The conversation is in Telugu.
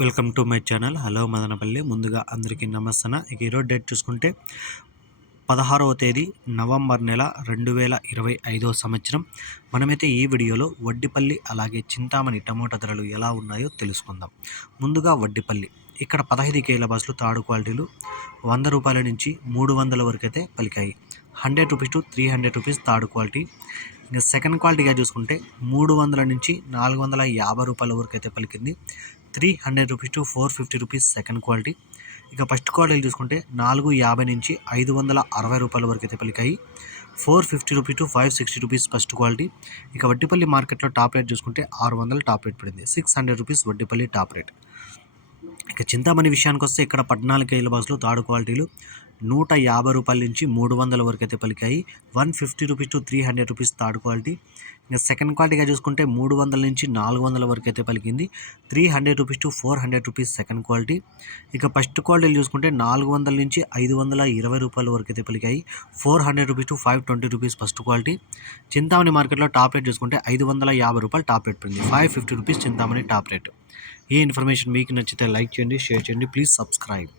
Welcome to my channel. Hello Madanapalli. ముందుగా అందరికీ నమస్తన ఇక ఈరోజు డేట్ చూసుకుంటే పదహారవ తేదీ నవంబర్ నెల రెండు వేల ఇరవై ఐదో సంవత్సరం. మనమైతే ఈ వీడియోలో వడ్డిపల్లి అలాగే చింతామణి టమోటా ధరలు ఎలా ఉన్నాయో తెలుసుకుందాం. ముందుగా వడ్డిపల్లి. ఇక్కడ పదహైదు కేల బస్సులు తాడు క్వాలిటీలు వంద రూపాయల నుంచి మూడు వందల వరకు అయితే పలికాయి. Hundred rupees to three hundred rupees third quality. ఇంకా సెకండ్ క్వాలిటీగా చూసుకుంటే మూడు వందల నుంచి నాలుగు వందల యాభై రూపాయల వరకు అయితే పలికింది. Three hundred rupees to four fifty rupees second quality. ఇక ఫస్ట్ క్వాలిటీలు చూసుకుంటే నాలుగు యాభై నుంచి ఐదు వందల అరవై రూపాయల వరకు అయితే పలికాయి. Four fifty rupees to five sixty rupees first quality. ఇక వడ్డీపల్లి మార్కెట్లో టాప్ రేట్ చూసుకుంటే ఆరు వందల టాప్ రేట్ పడింది. Six hundred rupees Vaddipalli top rate. ఇక చింతామణి విషయానికి వస్తే ఇక్కడ పద్నాలుగు కేజీల బాక్స్లో థర్డ్ క్వాలిటీలు. నూట యాభై రూపాయల నుంచి మూడు వందల వరకు అయితే పలికాయి. One fifty rupees to three hundred rupees third quality. ఇంకా సెకండ్ క్వాలిటీగా చూసుకుంటే మూడు వందల నుంచి నాలుగు వందల వరకు అయితే పలికింది. Three hundred rupees to four hundred rupees second quality. ఇక ఫస్ట్ క్వాలిటీలు చూసుకుంటే నాలుగు వందల నుంచి ఐదు వందల ఇరవై రూపాయల వరకు అయితే పలికాయి. Four hundred rupees to five twenty rupees first quality. Chintamani మార్కెట్లో టాప్ రేట్ చూసుకుంటే ఐదు వందల యాభై రూపాయలు టాప్ రేట్ పడింది. Five fifty rupees Chintamani top rate. ఈ ఇన్ఫర్మేషన్ మీకు నచ్చితే లైక్ చేయండి షేర్ చేయండి. Please subscribe.